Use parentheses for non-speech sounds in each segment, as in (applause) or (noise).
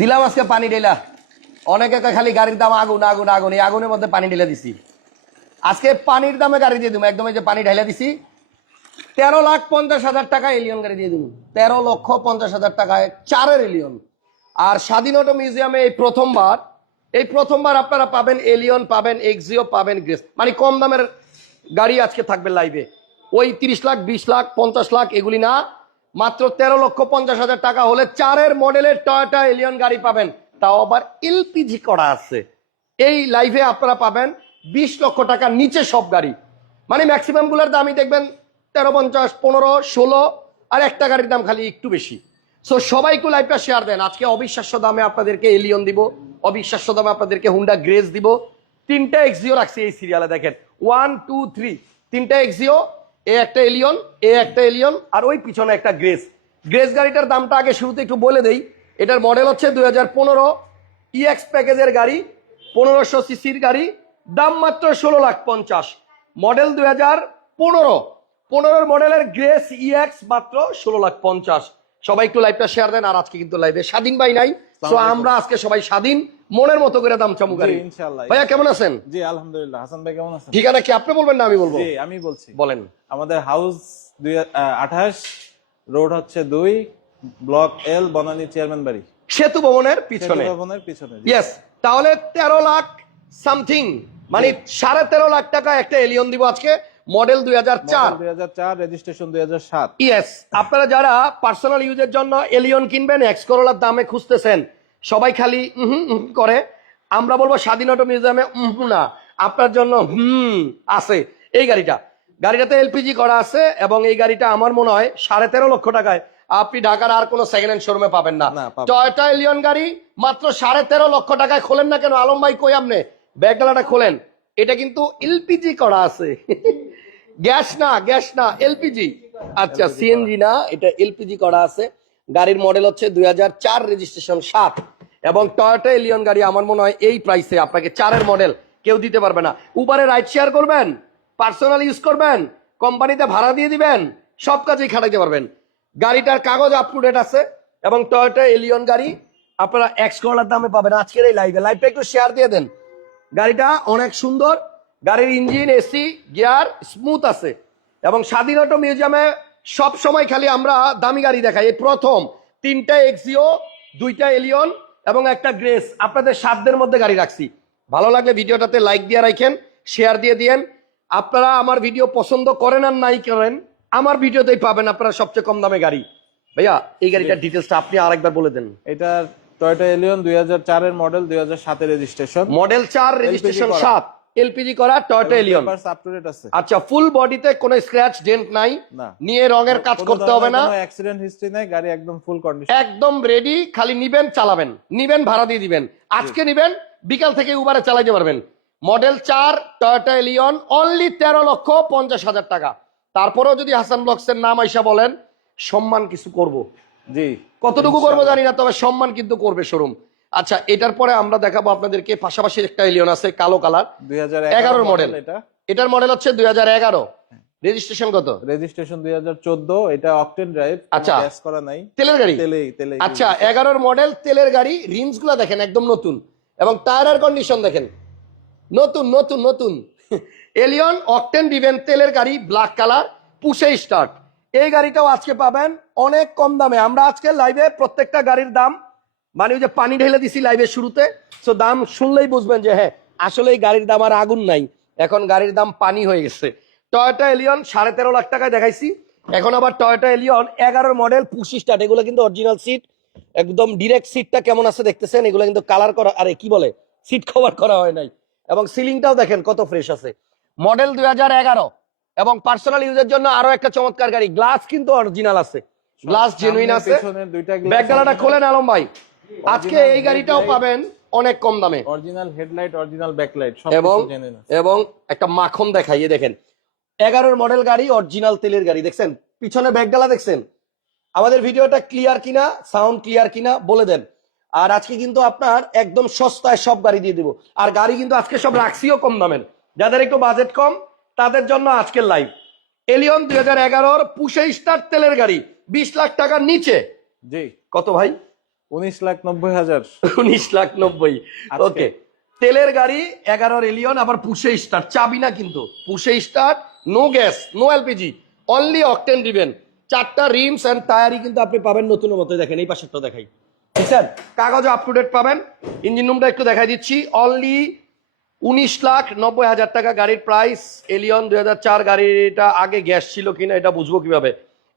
দিলাম আজকে পানি ঢেলা। অনেকে খালি গাড়ির দাম আগুন আগুন আগুন, এই আগুনের মধ্যে পানি ঢেলে দিছি। আজকে পানির দামে গাড়ি দিয়ে একদম যে পানি ঢেলে দিছি। তেরো লাখ পঞ্চাশ হাজার টাকা এলিয়ন গাড়ি দিয়ে দিব তেরো লক্ষ পঞ্চাশ হাজার টাকায় চারের এলিয়ন। আর স্বাধীন অটো মিউজিয়ামে এই প্রথমবার এই প্রথমবার আপনারা পাবেন এলিয়ন, পাবেন এক্সিও, পাবেন গ্রেস। মানে কম দামের গাড়ি আজকে থাকবে লাইভে। ওই তিরিশ লাখ, বিশ লাখ, পঞ্চাশ লাখ এগুলি না, মাত্র তেরো লক্ষ পঞ্চাশ হাজার টাকা হলে চারের মডেলের টয়টা এলিয়ন গাড়ি পাবেন। তাও আবার এলপিজি করা আছে। এই লাইভে আপনারা পাবেন বিশ লক্ষ টাকার নিচে সব গাড়ি। মানে ম্যাক্সিমামগুলোর দামই দেখবেন তেরো, পঞ্চাশ, পনেরো, ষোলো, আর একটা গাড়ির দাম খালি একটু বেশি। সো সবাইকে লাইভটা শেয়ার দেন। আজকে অবিশ্বাস্য দামে আপনাদেরকে এলিয়ন দিব, অবিশ্বাস্য দামে আপনাদেরকে হুন্ডা গ্রেস দিব। তিনটা এক্সিও রাখছি এই সিরিয়ালে দেখেন। ওয়ান টু থ্রি তিনটা এক্সিও এ একটা এলিয়ন, এ একটা এলিয়ন, আর ওই পিছনে একটা গ্রেস। গ্রেস গাড়িটার দামটা আগে শুরুতে একটু বলে দেই। এটার মডেল হচ্ছে দুই হাজার পনেরো ইএক্স প্যাকেজের গাড়ি, পনেরোশো সিসির গাড়ি, দাম মাত্র ষোলো লাখ পঞ্চাশ। মডেল দুই হাজার পনেরো। পনেরোর মডেলের গ্রেস ইএক্স মাত্র ষোলো লাখ পঞ্চাশ। সবাই একটু লাইভটা শেয়ার দেন, আর আজকে কিন্তু লাইভে স্বাধীন ভাই নাই। তো আমরা আজকে সবাই স্বাধীন মনের মতো করে দাম চামু গাড়ি। ইনশাআল্লাহ। ভাইয়া কেমন আছেন? জি আলহামদুলিল্লাহ। হাসান ভাই কেমন আছেন? ঠিকানা কি আপনি বলবেন না আমি বলব? জি আমি বলছি। বলেন। আমাদের হাউস দুই আঠাশ রোড হচ্ছে দুই ব্লক এল বনানী চেয়ারম্যান বাড়ি। সেতু ভবনের পিছনে। সেতু ভবনের পিছনে। ইয়েস তাহলে তেরো লাখ সামথিং মানে সাড়ে তেরো লাখ টাকা একটা এলিয়ন দিব আজকে। মডেল দুই হাজার চার। দুই হাজার চার রেজিস্ট্রেশন দুই হাজার সাত। ইয়েস আপনারা যারা পার্সোনাল ইউজের জন্য এলিয়ন কিনবেন এক্স করোলার দামে খুঁজতেছেন সবাই খালি করে। আমরা বলব স্বাধীন অটো মিউজিয়ামে না আপনার জন্য হুম আছে। এই গাড়িটা গাড়িটাতে এলপিজি করা আছে এবং এই গাড়িটা আমার মনে হয় সাড়ে তেরো লক্ষ টাকায়। আপনি ঢাকার আর কোনো সেকেন্ড হ্যান্ড শোরুমে পাবেন না। না, পাবেন না। টয়টা এলিয়ন গাড়ি মাত্র সাড়ে তেরো লক্ষ টাকায় খোলেন না কেন? আলম ভাই কই আপনি? ব্যাগডালাটা খোলেন। এটা কিন্তু এলপিজি করা আছে। গ্যাস না গ্যাস না এলপিজি। আচ্ছা সিএনজি না এটা এলপিজি করা আছে। গাড়ির মডেল হচ্ছে দুই হাজার চার রেজিস্ট্রেশন সাত। এবং টয়োটা এলিয়ন গাড়ি আমার মনে হয় এই প্রাইসে আপনাকে চারের মডেল কেউ দিতে পারবে না। উবারে রাইড শেয়ার করবেন পার্সোনাল ইউজ করবেন কোম্পানিতে ভাড়া দিয়ে দিবেন সব কাজেই খাটাইতে পারবেন। গাড়িটার কাগজ আপ টু ডেট আছে এবং টয়োটা এলিয়ন গাড়ি আপনারা এক্স করলার দামে পাবেন। আজকের এই লাইভে লাইভটা একটু শেয়ার দিয়ে দেন। গাড়িটা অনেক সুন্দর গাড়ির ইঞ্জিন এসি গিয়ার স্মুথ আছে। এবং স্বাধীন অটো মিউজিয়ামে সব সময় খালি আমরা দামি গাড়ি দেখাই। এই প্রথম তিনটা এক্সিও দুইটা এলিয়ন এবং একটা গ্রেস আপনাদের সাধ্যের মধ্যে গাড়ি রাখছি। ভালো লাগলে ভিডিওটাতে লাইক দিয়ে রাখেন শেয়ার দিয়ে দিয়েন। আপনারা আমার ভিডিও পছন্দ করেন আর নাই করেন আমার ভিডিওতেই পাবেন আপনারা সবচেয়ে কম দামে গাড়ি। ভাইয়া এই গাড়িটার ডিটেলসটা আপনি আরেকবার বলে দেন। এটা টয়োটা এলিয়ন দুই হাজার চারের মডেল দুই হাজার সাতের রেজিস্ট্রেশন মডেল চার রেজিস্ট্রেশন। সাত। এলপিজি করা টয়টা এলিয়ন। আচ্ছা ফুল বডিতে কোনো স্ক্র্যাচ ডেন্ট নাই। নিয়ে রঙের কাজ করতে হবে না। অ্যাক্সিডেন্ট হিস্ট্রি নাই গাড়ি একদম ফুল কন্ডিশন একদম রেডি খালি নিবেন চালাবেন। নিবেন ভাড়া দিয়ে দিবেন। আজকে নিবেন বিকাল থেকে উবারে চালাইতে পারবেন। মডেল চার টয়োটা এলিয়ন অনলি তেরো লক্ষ পঞ্চাশ হাজার টাকা। তারপরেও যদি হাসান ব্লকসের নাম আইসা বলেন সম্মান কিছু করব। জি। কতটুকু করব জানি না তবে সম্মান কিন্তু করবে শোরুম আচ্ছা এটার পরে আমরা দেখাবো আপনাদেরকে পাশাপাশি একটা এলিয়ন আছে কালো কালার দুই এগারোর মডেল এটার মডেল হচ্ছে দুই হাজার এগারো। রেজিস্ট্রেশন কত? রেজিস্ট্রেশন দুই হাজার চোদ্দ এটা অকটেন ড্রাইভ আচ্ছা। গ্যাস করা নাই। তেলের গাড়ি? তেলে তেলে। আচ্ছা এগারোর মডেল তেলের গাড়ি রিমসগুলা দেখেন একদম নতুন। এবং কন্ডিশন দেখেন। নতুন নতুন নতুন। এলিয়ন অকটেন দিবেন তেলের গাড়ি ব্ল্যাক কালার পুষে স্টার্ট এই গাড়িটাও আজকে পাবেন অনেক কম দামে। আমরা আজকে লাইভে প্রত্যেকটা গাড়ির দাম মানে ওই যে পানি ঢেলে দিছি লাইভের শুরুতে সো দাম শুনলেই বুঝবেন যে হ্যাঁ আসলে এই গাড়ির দাম আর আগুন নাই। এখন গাড়ির দাম পানি হয়ে গেছে। টয়োটা এলিয়ন সাড়ে তেরো লাখ টাকায় দেখাইছি। এখন আবার টয়োটা এলিয়ন এগারোর মডেল পুশি স্টার্ট এগুলো কিন্তু অরিজিনাল সিট একদম ডিরেক্ট সিটটা কেমন আছে দেখতেছেন? এগুলো কিন্তু কালার করা আরে কি বলে? সিট কভার করা হয় নাই। এবং সিলিংটাও দেখেন কত ফ্রেশ আছে। মডেল দুই হাজার এগারো। এবং পার্সোনাল ইউজের জন্য আরও একটা চমৎকার গাড়ি। গ্লাস কিন্তু অরিজিনাল আছে। গ্লাস জেনুইন আছে। ব্যাকডালাটা খোলেন আলম ভাই। আজকে এই গাড়িটাও পাবেন অনেক কম দামে। অরিজিনাল হেডলাইট অরিজিনাল ব্যাকলাইট সব এবং এবং একটা মাখন দেখাইয়ে দেখেন। এগারোর মডেল গাড়ি অরিজিনাল তেলের গাড়ি দেখছেন? পিছনে ব্যাগডালা দেখছেন? আমাদের ভিডিওটা ক্লিয়ার কিনা সাউন্ড ক্লিয়ার কিনা বলে দেন। আর আজকে কিন্তু আপনার একদম সস্তায় সব গাড়ি দিয়ে দিব। আর গাড়ি কিন্তু আজকে সব রাখছিও কম দামের। যাদের একটু বাজেট কম তাদের জন্য আজকের লাইভ এলিয়ন দুই হাজার এগারোর পুষে স্টার তেলের গাড়ি বিশ লাখ টাকার নিচে। জি। কত ভাই? উনিশ লাখ নব্বই হাজার। উনিশ লাখ নব্বই। ওকে তেলের গাড়ি এগারোর এলিয়ন আবার পুষে স্টার চাবি না কিন্তু। Push start no gas no LPG only octane দিবেন চারটা রিমস এন্ড টায়ারই কিন্তু আপনি পাবেন নতুন মতো দেখেন এই পাশেরটা দেখাই। বুঝছেন? কাগজ আপ টু ডেট পাবেন। ইঞ্জিন রুমটা একটু দেখাই দিচ্ছি। অনলি উনিশ লাখ নব্বই হাজার টাকা গাড়ির প্রাইস এলিয়ন দুই হাজার চার গাড়িটা আগে গ্যাস ছিল কিনা এটা বুঝব কীভাবে।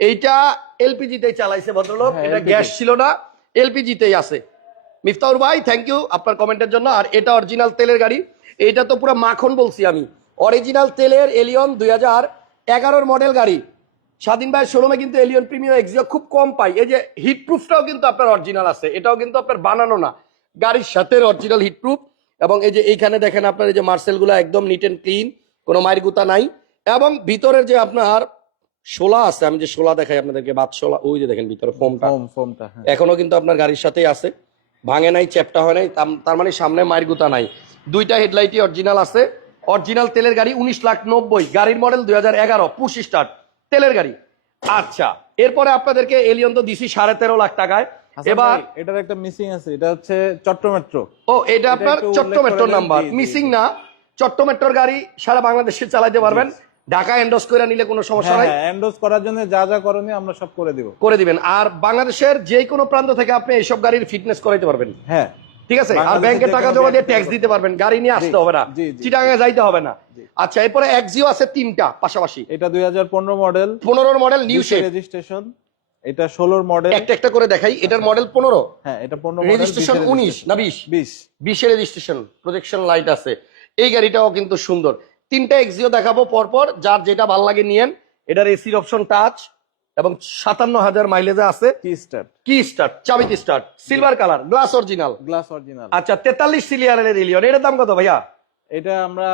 এইটা এলপিজিতেই চালাইছে ভদ্রলোক। হ্যাঁ, এটা গ্যাস ছিল না। এলপিজিতেই আছে। মিফতাউর ভাই থ্যাংক ইউ আপনার কমেন্টের জন্য। আর এটা অরিজিনাল তেলের গাড়ি। এটা তো পুরো মাখন বলছি আমি। অরিজিনাল তেলের এলিয়ন দুই হাজার এগারোর মডেল গাড়ি। স্বাধীন ভাইয়ের শোরুমে কিন্তু এলিয়ন প্রিমিয়াম এক্সিও খুব কম পাই। এই যে হিটপ্রুফটাও কিন্তু আপনার অরিজিনাল আছে। এটাও কিন্তু আপনার বানানো না। গাড়ির সাথে অরিজিনাল হিটপ্রুফ এবং এই যে এইখানে দেখেন আপনার এই যে মার্সেলগুলো একদম নিট অ্যান্ড ক্লিন কোনো মায়ের গুতা নাই। এবং ভিতরের যে আপনার শোলা আছে আমি যে শোলা দেখাই আপনাদেরকে বাদ শোলা ওই যে দেখেন ভিতরে ফোমটা। ফোমটা হ্যাঁ। এখনও কিন্তু আপনার গাড়ির সাথেই আছে। ভাঙে নাই চ্যাপটা হয় নাই তার মানে সামনে মায়ের গুতা নাই। দুইটা হেডলাইটই অরিজিনাল আছে। অরিজিনাল তেলের গাড়ি উনিশ লাখ নব্বই। গাড়ির মডেল দুই হাজার এগারো পুশ স্টার্ট তেলের গাড়ি। আচ্ছা এরপরে আপনাদেরকে এলিয়ন তো দিছি সাড়ে তেরো লাখ টাকায়। এবার এটার একটা মিসিং আছে এটা হচ্ছে চট্ট মেট্রো ও এটা আপনার একটু উল্লেখ চট্ট করে মেট্রোর দেন। নাম্বার মিসিং না চট্ট মেট্রোর গাড়ি সারা বাংলাদেশে চালাতে পারবেন। ঢাকা এন্ডোস করে নিলে কোনো সমস্যা হ্যাঁ নাই? হ্যাঁ এন্ডোজ করার জন্য যা যা করণীয় আমরা সব করে দিব। করে দিবেন। আর বাংলাদেশের যে কোনো প্রান্ত থেকে আপনি এইসব গাড়ির ফিটনেস করাইতে পারবেন। হ্যাঁ। ঠিক আছে? আর ব্যাংকে টাকা জমা দিয়ে ট্যাক্স দিতে পারবেন। গাড়ি নিয়ে আসতে হবে না। জি। যাইতে হবে না। আচ্ছা এরপরে এক্সিও আছে তিনটা পাশাপাশি। এটা দুই হাজার পনেরো মডেল পনেরোর মডেল নিউ শেপ রেজিস্ট্রেশন এটা ষোলোর মডেল একটা একটা করে দেখাই। এটার মডেল পনেরো। হ্যাঁ এটা পনেরো রেজিস্ট্রেশন উনিশ না বিশ? বিশ। বিশে রেজিস্ট্রেশন প্রজেকশন লাইট আছে। এই গাড়িটাও কিন্তু সুন্দর। তিনটা এক্সিও দেখাবো পরপর যার যেটা ভালো লাগে নিয়েন। এটার এসির অপশন টাচ এবং সাতান্ন হাজার মাইলেজে আছে কি স্টার্ট কি start চাবিতি start silver colour glass original glass original আচ্ছা তেতাল্লিশ সিলিয়ারের এলিয়ন এটার দাম কত ভাইয়া? এটা আমরা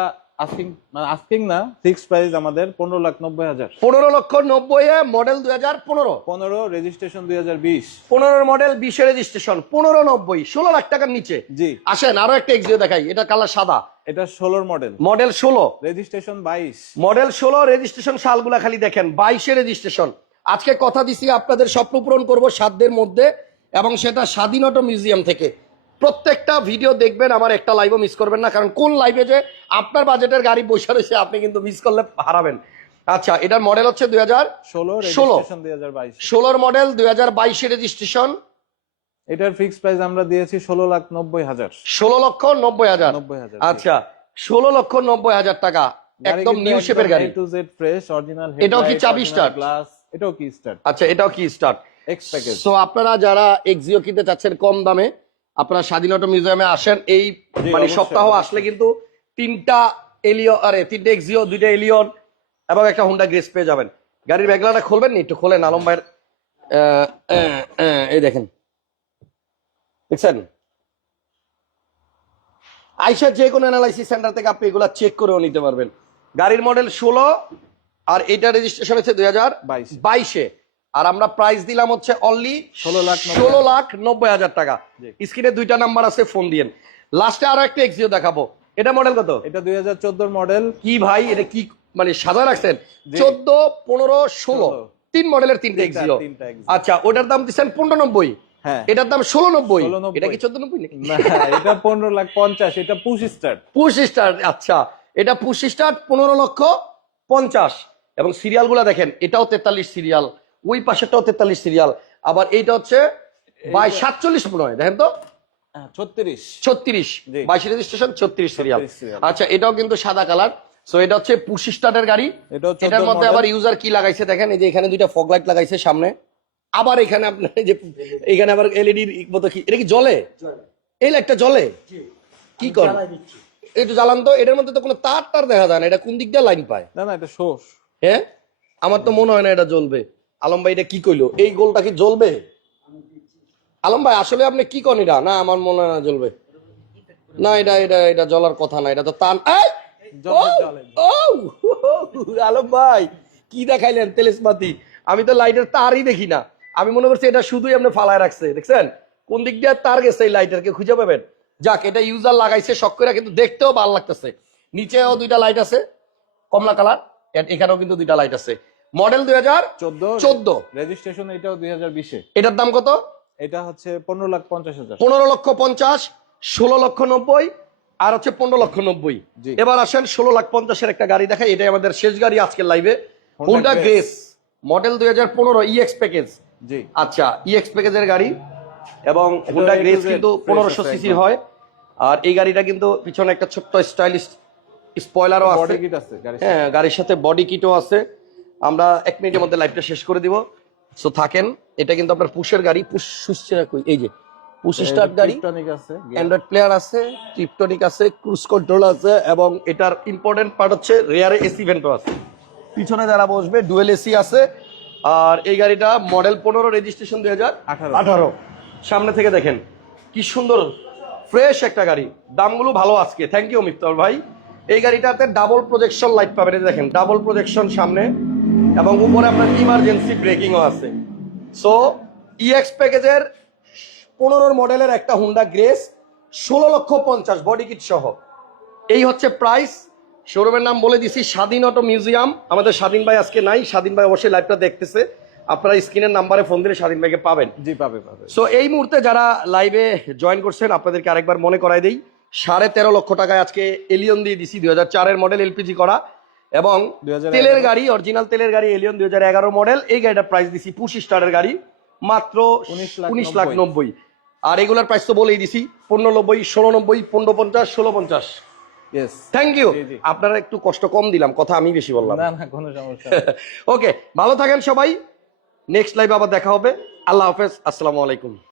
আস্কিং মানে আস্কিং না ফিক্স প্রাইস আমাদের পনেরো লাখ নব্বই হাজার। পনেরো লক্ষ নব্বই এ মডেল দুই হাজার পনেরো। পনেরো রেজিস্ট্রেশন দুই হাজার বিশ। পনেরো মডেল বিশে রেজিস্ট্রেশন পনেরো নব্বই ষোলো লাখ টাকার নিচে। জি। আসেন আরও একটা এক্সিও দেখাই এটা কালার সাদা। এটা ষোলোর মডেল মডেল ষোলো। রেজিস্ট্রেশন বাইশ। মডেল ষোলো রেজিস্ট্রেশন সালগুলা খালি দেখেন বাইশে রেজিস্ট্রেশন আজকে কথা দিছি আপনাদের স্বপ্ন পূরণ করব সাধ্যের মধ্যে এবং সেটা স্বাধীনতা মিউজিয়াম থেকে। প্রত্যেকটা ভিডিও দেখবেন আমার একটা লাইভও মিস করবেন না কারণ কোন লাইভে যে আপনার বাজেটের গাড়ি বসে রয়েছে আপনি কিন্তু মিস করলে হারাবেন। আচ্ছা এটার মডেল হচ্ছে দুই হাজার ষোলো ষোলো। দুই হাজার বাইশ। ষোলোর মডেল দুই হাজার বাইশে রেজিস্ট্রেশন এটার ফিক্সড প্রাইস আমরা দিয়েছি ষোলো লাখ নব্বই হাজার। ষোলো লক্ষ নব্বই হাজার। নব্বই হাজার আচ্ছা ষোলো লক্ষ নব্বই হাজার টাকা। একদম নিউ শেপের গাড়ি। টু জেড ফ্রেশ অরিজিনাল এটাও কি চাবি স্টার্ট গ্লাস এটাও কি স্টার্ট আচ্ছা এটাও কি স্টার্ট এক্স প্যাকেজ সো আপনারা যারা এক্সিও কিনতে চাচ্ছেন কম দামে আপনারা স্বাধীনতা মিউজিয়ামে আসেন। এই মানে সপ্তাহ আসলে কিন্তু তিনটা এলিও আরে তিনটা এক্সিও দুইটা এলিয়ন এবং একটা হুন্ডা গ্রেস পেয়ে যাবেন। গাড়ির ব্যাগলাটা খুলবেন নি? একটু খোলেন আলম ভাইয়ের এই দেখেন। দেখছেন? আইসার যে কোনো অ্যানালাইসিস সেন্টার থেকে আপনি এগুলা চেক করেও নিতে পারবেন। গাড়ির মডেল ষোলো আর এটা রেজিস্ট্রেশন হচ্ছে দুই হাজার বাইশ। আর আমরা প্রাইস দিলাম হচ্ছে অনলি 16 লাখ ষোলো লাখ নব্বই হাজার টাকা। স্ক্রিনে দুইটা নাম্বার আছে ফোন দিয়েন। লাস্টে আরও একটা এক্সিও দেখাবো। এটা মডেল কত? এটা দুই হাজার মডেল কি ভাই? এটা কি মানে সাজা রাখছেন। চোদ্দ পনেরো ষোলো। তিন মডেলের তিনটে এক্সিও তিনটা আচ্ছা ওটার দাম দিচ্ছেন পনেরো নব্বই। এটার দাম ষোলো নব্বই এটা কি চোদ্দ নব্বই এটা পনেরো লাখ পঞ্চাশ এটা পুশ স্টার্ট। পুশ স্টার আচ্ছা। এটা পুশ স্টার পনেরো লক্ষ পঞ্চাশ। এবং সিরিয়ালগুলো দেখেন এটাও তেতাল্লিশ সিরিয়াল ওই পাশেরটাও তেতাল্লিশ সিরিয়াল। আবার এইটা হচ্ছে বাই সাতচল্লিশ মনে হয় দেখেন তো? ছত্রিশ। ছত্রিশ। জি। বাইশ রেজিস্ট্রেশন ছত্রিশ সিরিয়াল। আচ্ছা এটাও কিন্তু সাদা কালার। সো এটা হচ্ছে পুশ স্টার্টের গাড়ি। এটাও 14 এটার মধ্যে আবার ইউজার কি লাগাইছে দেখেন? এই যে এখানে দুইটা ফগ লাইট লাগাইছে সামনে। আবার এখানে আপনার যে এখানে আবার এলইডি মতো কি? এটা কি জ্বলে এই লাইটটা জ্বলে কি কর একটু জ্বালান তো এটার মধ্যে তো কোনো তার টার দেখা যায় না এটা কোন দিক দিয়ে লাইন পায়? না না এটা শোষ। হ্যাঁ? আমার তো মনে হয় না এটা জ্বলবে। আলম ভাই এটা কি কইলো? এই গোলটা কি জ্বলবে? আলম ভাই আসলে আপনি কি করেন এটা? না আমার মনে হয় না জ্বলবে। না এটা এটা এটা জ্বলার কথা না এটা তো তান! আলম ভাই কি দেখাইলেন তেলেসমাতি? আমি তো লাইটের তারই দেখি না। আমি মনে করছি এটা শুধুই আপনি ফালায় রাখছে দেখছেন? কোন দিক দিয়ে তার গেছে এই লাইটের কে খুঁজে পাবেন? যাক এটা ইউজার লাগাইছে শখ করে কিন্তু দেখতেও ভালো লাগতেছে। নিচেও দুইটা লাইট আছে কমলা কালার এখানেও কিন্তু দুইটা লাইট আছে। মডেল দুই হাজার চোদ্দ চোদ্দ। রেজিস্ট্রেশন এটাও দুই হাজার বিশে। এটার দাম কত? এটা হচ্ছে পনেরো লাখ পঞ্চাশ হাজার। পনেরো লক্ষ পঞ্চাশ ষোলো লক্ষ নব্বই আর হচ্ছে পনেরো লক্ষ নব্বই। এবার আসেন ষোলো লাখ পঞ্চাশের একটা গাড়ি দেখাই এটাই আমাদের শেষ গাড়ি আজকের লাইভে হোন্ডা গ্রেস মডেল দুই হাজার পনেরো ইএক্স প্যাকেজ জি। আচ্ছা ইএক্স প্যাকেজের গাড়ি এবং হোন্ডা গ্রেস কিন্তু পনেরোশো সিসি হয়। আর এই গাড়িটা কিন্তু পিছনে একটা ছোট্ট স্টাইলিশ স্পয়লারও আছে। বডি কিট আছে হ্যাঁ গাড়ির সাথে বডি কিটও আছে। আমরা এক মিনিটের মধ্যে লাইভটা শেষ করে দিব। সো থাকেন এটা কিন্তু আপনার পুশের গাড়ি। পুশ এই যে পুশ স্টার্ট গাড়ি। অ্যান্ড্রয়েড প্লেয়ার আছে টিপটনিক আছে ক্রুজ কন্ট্রোল আছে এবং এটার ইম্পর্টেন্ট পার্ট হচ্ছে রেয়ারে এসি ভেন্টও আছে। পিছনে যারা বসবে ডুয়েল এসি আছে। আর এই গাড়িটা মডেল পনেরো রেজিস্ট্রেশন দুই হাজার আঠারো। সামনে থেকে দেখেন কি সুন্দর ফ্রেশ একটা গাড়ি। দামগুলো ভালো আজকে। থ্যাংক ইউ মিত্তর ভাই। এই গাড়িটাতে ডাবল প্রজেকশন লাইট পাবেন। এই দেখেন ডাবল প্রজেকশন সামনে এবং উপরে আপনার ইমার্জেন্সি ব্রেকিংও আছে। সো ইএক্স প্যাকেজের পনেরোর মডেলের একটা হুন্ডা গ্রেস ষোলো লক্ষ পঞ্চাশ বডি কিট সহ। এই হচ্ছে প্রাইস শোরুমের নাম বলে দিছি স্বাধীন অটো মিউজিয়াম। আমাদের স্বাধীন ভাই আজকে নাই স্বাধীন ভাই অবশ্যই লাইভটা দেখতেছে। আপনারা স্ক্রিনের নাম্বারে ফোন দিলে স্বাধীন ভাইকে পাবেন। জি পাবে পাবে। সো এই মুহূর্তে যারা লাইভে জয়েন করছেন আপনাদেরকে আরেকবার মনে করাই দেই সাড়ে তেরো লক্ষ টাকায় আজকে এলিয়ন দিয়ে দিছি দুই হাজার চারের মডেল এলপিজি করা। এবং 2011 তেলের গাড়ি অরিজিনাল তেলের গাড়ি এলিয়ন দুই হাজার এগারো মডেল এই গাড়িটার প্রাইস দিছি পুশ স্টারের গাড়ি মাত্র উনিশ লাখ নব্বই। আর এগুলার প্রাইস তো বলেই দিছি পনেরো নব্বই ষোলো নব্বই পনেরো পঞ্চাশ ষোলো পঞ্চাশ। Thank you. আপনারা একটু কষ্ট কম দিলাম কথা আমি বেশি বললাম। না না কোনো সমস্যা ওকে (laughs) ভালো থাকেন সবাই। নেক্সট লাইভ আবার দেখা হবে। আল্লাহ হাফেজ আসসালামু আলাইকুম।